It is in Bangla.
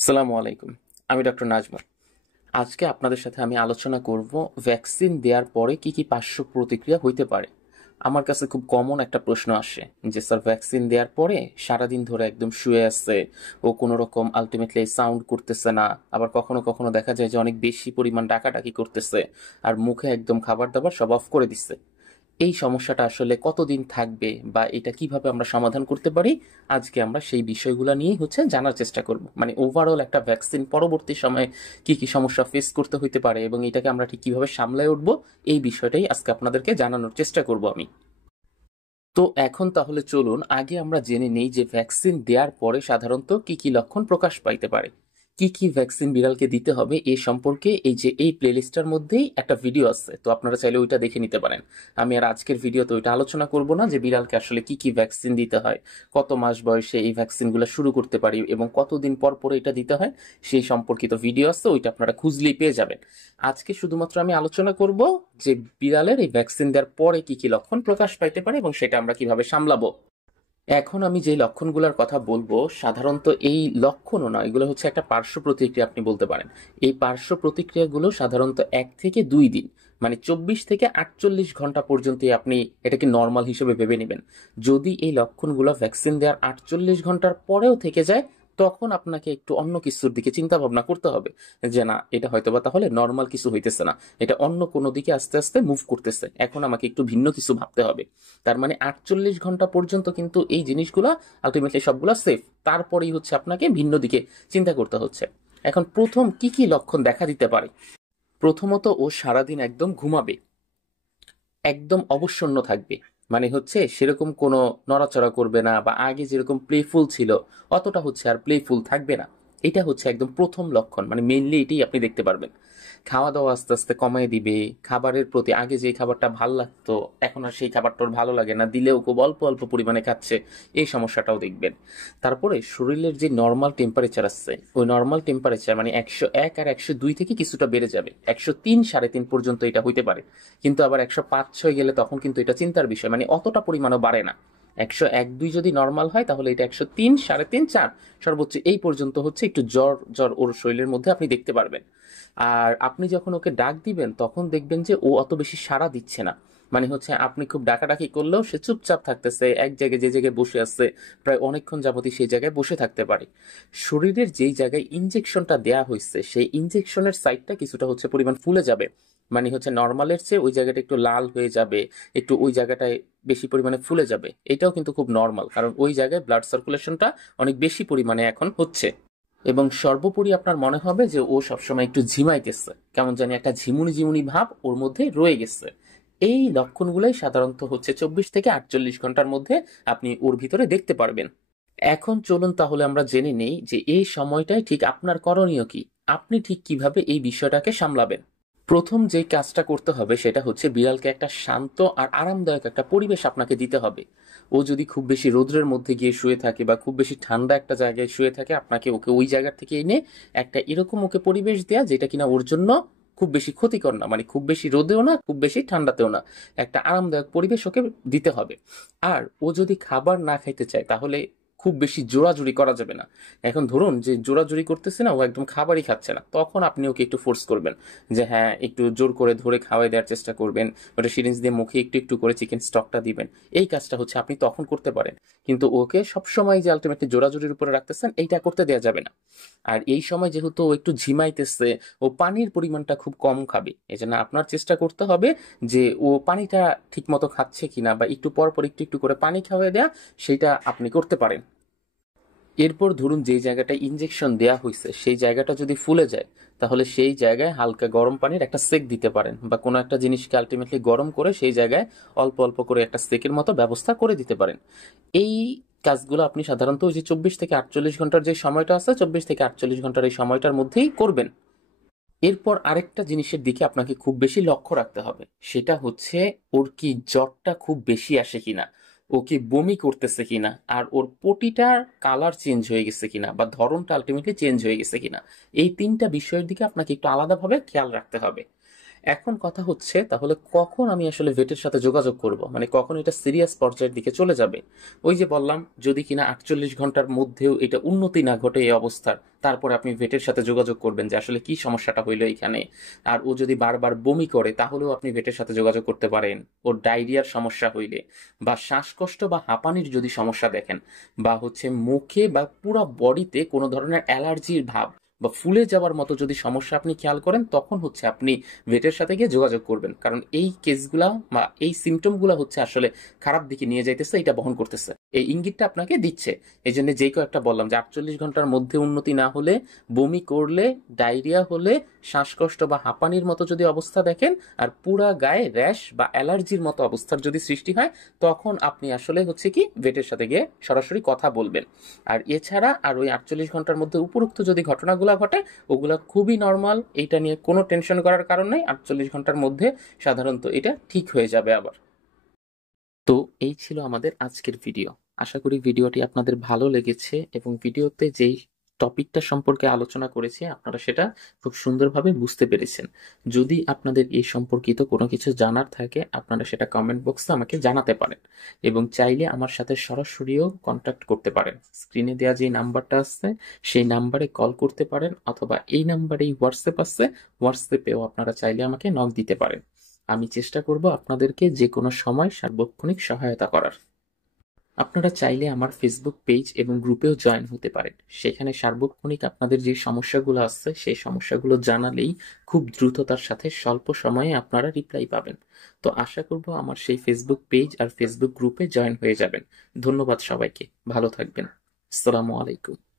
আসসালামু আলাইকুম। আমি ডক্টর নাজমুল। আজকে আপনাদের সাথে আমি আলোচনা করব ভ্যাকসিন দেওয়ার পরে কি কি পার্শ্ব প্রতিক্রিয়া হইতে পারে। আমার কাছে খুব কমন একটা প্রশ্ন আসে যে স্যার ভ্যাকসিন দেওয়ার পরে সারাদিন ধরে একদম শুয়ে আছে, ও কোনো রকম আলটিমেটলি সাউন্ড করতেছে না, আবার কখনো কখনো দেখা যায় যে অনেক বেশি পরিমাণ ডাকাডাকি করতেছে আর মুখে একদম খাবার দাবার সব অফ করে দিচ্ছে। এই সমস্যাটা আসলে কতদিন থাকবে বা এটা কিভাবে আমরা সমাধান করতে পারি, আজকে আমরা সেই বিষয়গুলো নিয়েই জানার চেষ্টা করব। মানে ওভারঅল একটা ভ্যাকসিন পরবর্তী সময়ে কি কি সমস্যা ফেস করতে হইতে পারে এবং এটাকে আমরা ঠিক কিভাবে সামলায় উঠবো, এই বিষয়টাই আজকে আপনাদেরকে জানানোর চেষ্টা করব আমি। তো এখন তাহলে চলুন আগে আমরা জেনে নেই যে ভ্যাকসিন দেওয়ার পরে সাধারণত কি কি লক্ষণ প্রকাশ পাইতে পারে। কি কি ভ্যাকসিন বিড়ালকে দিতে হবে এ সম্পর্কে এই প্লেলিস্টটার মধ্যেই একটা ভিডিও আছে, তো আপনারা চাইলে ওইটা দেখে নিতে পারেন। আমি আর আজকের ভিডিওতে ওইটা আলোচনা করব না যে বিড়ালকে আসলে কি কি ভ্যাকসিন দিতে হয়, কত মাস বয়সে এই ভ্যাকসিনগুলো শুরু করতে পারি এবং কতদিন পর পরে এটা দিতে হয়, সেই সম্পর্কিত ভিডিও আছে, ওইটা আপনারা খুঁজলেই পেয়ে যাবেন। আজকে শুধুমাত্র আমি আলোচনা করব যে বিড়ালের এই ভ্যাকসিন দেওয়ার পরে কি কি লক্ষণ প্রকাশ পাইতে পারে এবং সেটা আমরা কিভাবে সামলাবো। এখন আমি যে লক্ষণগুলোর কথা বলবো সাধারণত এই লক্ষণও না, এগুলো হচ্ছে একটা পার্শ্ব প্রতিক্রিয়া আপনি বলতে পারেন। এই পার্শ্ব প্রতিক্রিয়াগুলো সাধারণত 1 থেকে 2 দিন, মানে 24 থেকে 48 ঘন্টা পর্যন্তই আপনি এটাকে নর্মাল হিসেবে ভেবে নেবেন। যদি এই লক্ষণগুলো ভ্যাকসিন দেওয়ার 48 ঘন্টার পরেও থেকে যায়, তখন আপনাকে একটু অন্য কিছুর দিকে চিন্তা ভাবনা করতে হবে যে না, এটা হয়তোবা তাহলে নর্মাল কিছু হইতেছে না, এটা অন্য কোনো দিকে আস্তে আস্তে মুভ করতেছে, এখন আমাকে একটু ভিন্ন কিছু ভাবতে হবে। তার মানে 48 ঘন্টা পর্যন্ত কিন্তু এই জিনিসগুলা আলটিমেটলি সবগুলা সেফ, তারপরেই আপনাকে ভিন্ন দিকে চিন্তা করতে হচ্ছে। এখন প্রথম কি কি লক্ষণ দেখা দিতে পারে। প্রথমত, ও সারাদিন একদম ঘুমাবে, একদম অবসন্ন থাকবে, মানে সেরকম কোনো নড়াচড়া করবে না, বা আগে যেরকম প্লেফুল ছিল অতটা আর প্লেফুল থাকবে না। এটা একদম প্রথম লক্ষণ, মানে মেইনলি এটাই আপনি দেখতে পারবেন। খাওয়া দাওয়া আস্তে আস্তে কমায় দিবে, খাবারের প্রতি আগে যে খাবারটা ভাল লাগতো এখন আর সেই খাবারটা ওর ভালো লাগে না, দিলেও খুব অল্প অল্প পরিমাণে খাচ্ছে, এই সমস্যাটাও দেখবেন। তারপরে শরীরের যে নর্মাল টেম্পারেচার আছে, ওই নর্মাল টেম্পারেচার মানে 101 আর 102 থেকে কিছুটা বেড়ে যাবে, 103 3.5 পর্যন্ত এটা হইতে পারে। কিন্তু আবার 105 6 গেলে তখন কিন্তু এটা চিন্তার বিষয়, মানে অতটা পরিমাণও বাড়ে না। 101 2 যদি নর্মাল হয় তাহলে এটা 103 3.5 4 সর্বোচ্চ এই পর্যন্ত একটু জ্বর জ্বর ওর শরীরের মধ্যে আপনি দেখতে পারবেন। আর আপনি যখন ওকে ডাক দিবেন তখন দেখবেন যে ও অত বেশি সাড়া দিচ্ছে না, মানে আপনি খুব ডাকাডাকি করলেও সে চুপচাপ থাকতেছে, এক জায়গায় যে জায়গায় বসে আছে প্রায় অনেকক্ষণ যাবতই সেই জায়গায় বসে থাকতে পারে। শরীরের যেই জায়গায় ইনজেকশনটা দেয়া হয়েছে সেই ইনজেকশনের সাইডটা কিছুটা পরিমাণ ফুলে যাবে, মানে নর্মালের চেয়ে ওই জায়গাটা একটু লাল হয়ে যাবে, একটু ওই জায়গাটায় বেশি পরিমাণে ফুলে যাবে। এটাও কিন্তু খুব নর্মাল, কারণ ওই জায়গায় ব্লাড সার্কুলেশনটা অনেক বেশি পরিমাণে এখন হচ্ছে। এবং সর্বোপরি আপনার মনে হবে যে ও সবসময় একটু ঝিমাইতেছে, কেমন জানি একটা ঝিমুনি ঝিমুনি ভাব ওর মধ্যে রয়ে গেছে। এই লক্ষণগুলাই সাধারণত 24 থেকে 48 ঘন্টার মধ্যে আপনি ওর ভিতরে দেখতে পারবেন। এখন চলুন তাহলে আমরা জেনে নেই যে এই সময়টায় ঠিক আপনার করণীয় কি, আপনি ঠিক কিভাবে এই বিষয়টাকে সামলাবেন। প্রথম যে কাজটা করতে হবে সেটা বিড়ালকে একটা শান্ত আর আরামদায়ক একটা পরিবেশ আপনাকে দিতে হবে। ও যদি খুব বেশি রোদ্রের মধ্যে গিয়ে শুয়ে থাকে বা খুব বেশি ঠান্ডা একটা জায়গায় শুয়ে থাকে, আপনাকে ওকে ওই জায়গা থেকে এনে একটা এরকম ওকে পরিবেশ দেয়া যেটা কিনা ওর জন্য খুব বেশি ক্ষতিকর না, মানে খুব বেশি রোদেও না খুব বেশি ঠান্ডাতেও না, একটা আরামদায়ক পরিবেশ ওকে দিতে হবে। আর ও যদি খাবার না খাইতে চায় তাহলে খুব বেশি জোরাজুরি করা যাবে না। এখন ধরুন যে জোরাজুরি করতেছে না, ও একদম খাবারই খাচ্ছে না, তখন আপনি ওকে একটু ফোর্স করবেন যে হ্যাঁ একটু জোর করে ধরে খাওয়াই দেওয়ার চেষ্টা করবেন, ওটা সিরিঞ্জ দিয়ে মুখে একটু একটু করে চিকেন স্টকটা দিবেন। এই কাজটা আপনি তখন করতে পারেন, কিন্তু ওকে সবসময় যে আলটিমেটলি জোরাজুরির উপরে রাখতেছেন এইটা করতে দেওয়া যাবে না। আর এই সময় যেহেতু ও একটু ঝিমাইতেছে, ও পানির পরিমাণটা খুব কম খাবে, এই জন্য আপনার চেষ্টা করতে হবে যে ও পানিটা ঠিক মতো খাচ্ছে কিনা বা একটু পর পর একটু একটু করে পানি খাওয়াই দেয়া, সেটা আপনি করতে পারেন। এরপর ধরুন যে জায়গাটা ইনজেকশন দেয়া হয়েছে সেই জায়গাটা যদি ফুলে যায়, তাহলে সেই জায়গায় হালকা গরম পানির একটা সেক দিতে পারেন, বা কোনো একটা জিনিসকে আলটিমেটলি গরম করে সেই জায়গায় অল্প অল্প করে একটা সেকের মতো ব্যবস্থা করে দিতে পারেন। এই কাজগুলো আপনি সাধারণত ওই যে 24 থেকে 48 ঘন্টার যে সময়টা আছে, 24 থেকে 48 ঘন্টার এই সময়টার মধ্যেই করবেন। এরপর আরেকটা জিনিসের দিকে আপনাকে খুব বেশি লক্ষ্য রাখতে হবে, সেটা ওর কি জ্বরটা খুব বেশি আসে কিনা, ও কি বমি করতেছে কিনা, আর ওর পটিটার কালার চেঞ্জ হয়ে গেছে কিনা বা ধরনটা আলটিমেটলি চেঞ্জ হয়ে গেছে কিনা। এই তিনটা বিষয়ের দিকে আপনাকে একটু আলাদাভাবে খেয়াল রাখতে হবে। এখন কথা হচ্ছে তাহলে কখন আমি আসলে ভেটের সাথে যোগাযোগ করব, মানে কখন এটা সিরিয়াস পর্যায়ের দিকে চলে যাবে। ওই যে বললাম, যদি কিনা 48 ঘন্টার মধ্যেও এটা উন্নতি না ঘটে এই অবস্থার, তারপরে আপনি ভেটের সাথে যোগাযোগ করবেন যে আসলে কি সমস্যাটা হইলো এখানে। আর ও যদি বারবার বমি করে তাহলেও আপনি ভেটের সাথে যোগাযোগ করতে পারেন। ওর ডায়রিয়ার সমস্যা হইলে বা শ্বাসকষ্ট বা হাঁপানির যদি সমস্যা দেখেন, বা হচ্ছে মুখে বা পুরো বডিতে কোনো ধরনের অ্যালার্জির ভাব বা ফুলে যাওয়ার মতো যদি সমস্যা আপনি খেয়াল করেন, তখন হচ্ছে আপনি ভেটের সাথে গিয়ে যোগাযোগ করবেন। কারণ এই কেসগুলা বা এই সিমটমগুলা হচ্ছে আসলে খারাপ দিকে নিয়ে যাইতেছে, এটা বহন করতেছে, এই ইঙ্গিতটা আপনাকে দিচ্ছে। এই জন্য যেই কয়েকটা বললাম যে 48 ঘন্টার মধ্যে উন্নতি না হলে, বমি করলে, ডায়রিয়া হলে, শ্বাসকষ্ট বা হাঁপানির মতো যদি অবস্থা দেখেন, আর পুরা গায়ে র্যাশ বা অ্যালার্জির মতো অবস্থার যদি সৃষ্টি হয়, তখন আপনি আসলে হচ্ছে কি ভেটের সাথে গিয়ে সরাসরি কথা বলবেন। আর এছাড়া আর ওই 48 ঘন্টার মধ্যে উপরোক্ত যদি ঘটনাগুলো ঘটে, ওগুলা খুবই নর্মাল, এইটা নিয়ে কোনো টেনশন করার কারণ নেই। 48 ঘন্টার মধ্যে সাধারণত এটা ঠিক হয়ে যাবে আবার। তো এই ছিল আমাদের আজকের ভিডিও। আশা করি ভিডিওটি আপনাদের ভালো লেগেছে এবং ভিডিওতে যেই টপিকটা সম্পর্কে আলোচনা করেছি আপনারা সেটা খুব সুন্দরভাবে বুঝতে পেরেছেন। যদি আপনাদের এই সম্পর্কিত কোনো কিছু জানার থাকে, আপনারা সেটা কমেন্ট বক্সে আমাকে জানাতে পারেন এবং চাইলে আমার সাথে সরাসরিও কন্ট্যাক্ট করতে পারেন। স্ক্রিনে দেওয়া যে নাম্বারটা আছে সেই নাম্বারে কল করতে পারেন, অথবা এই নাম্বারেই হোয়াটসঅ্যাপ আছে, হোয়াটসঅ্যাপেও আপনারা চাইলে আমাকে নক দিতে পারেন। আমি চেষ্টা করব আপনাদেরকে যে কোনো সময় সার্বক্ষণিক সহায়তা করার। আপনারা চাইলে আমার ফেসবুক পেজ এবং গ্রুপেও জয়েন হতে পারেন। সেখানে সার্বক্ষণিক আপনাদের যে সমস্যাগুলো আছে সেই সমস্যাগুলো জানালেই খুব দ্রুততার সাথে স্বল্প সময়ে আপনারা রিপ্লাই পাবেন। তো আশা করব আমার সেই ফেসবুক পেজ আর ফেসবুক গ্রুপে জয়েন হয়ে যাবেন। ধন্যবাদ সবাইকে, ভালো থাকবেন। আসসালামু আলাইকুম।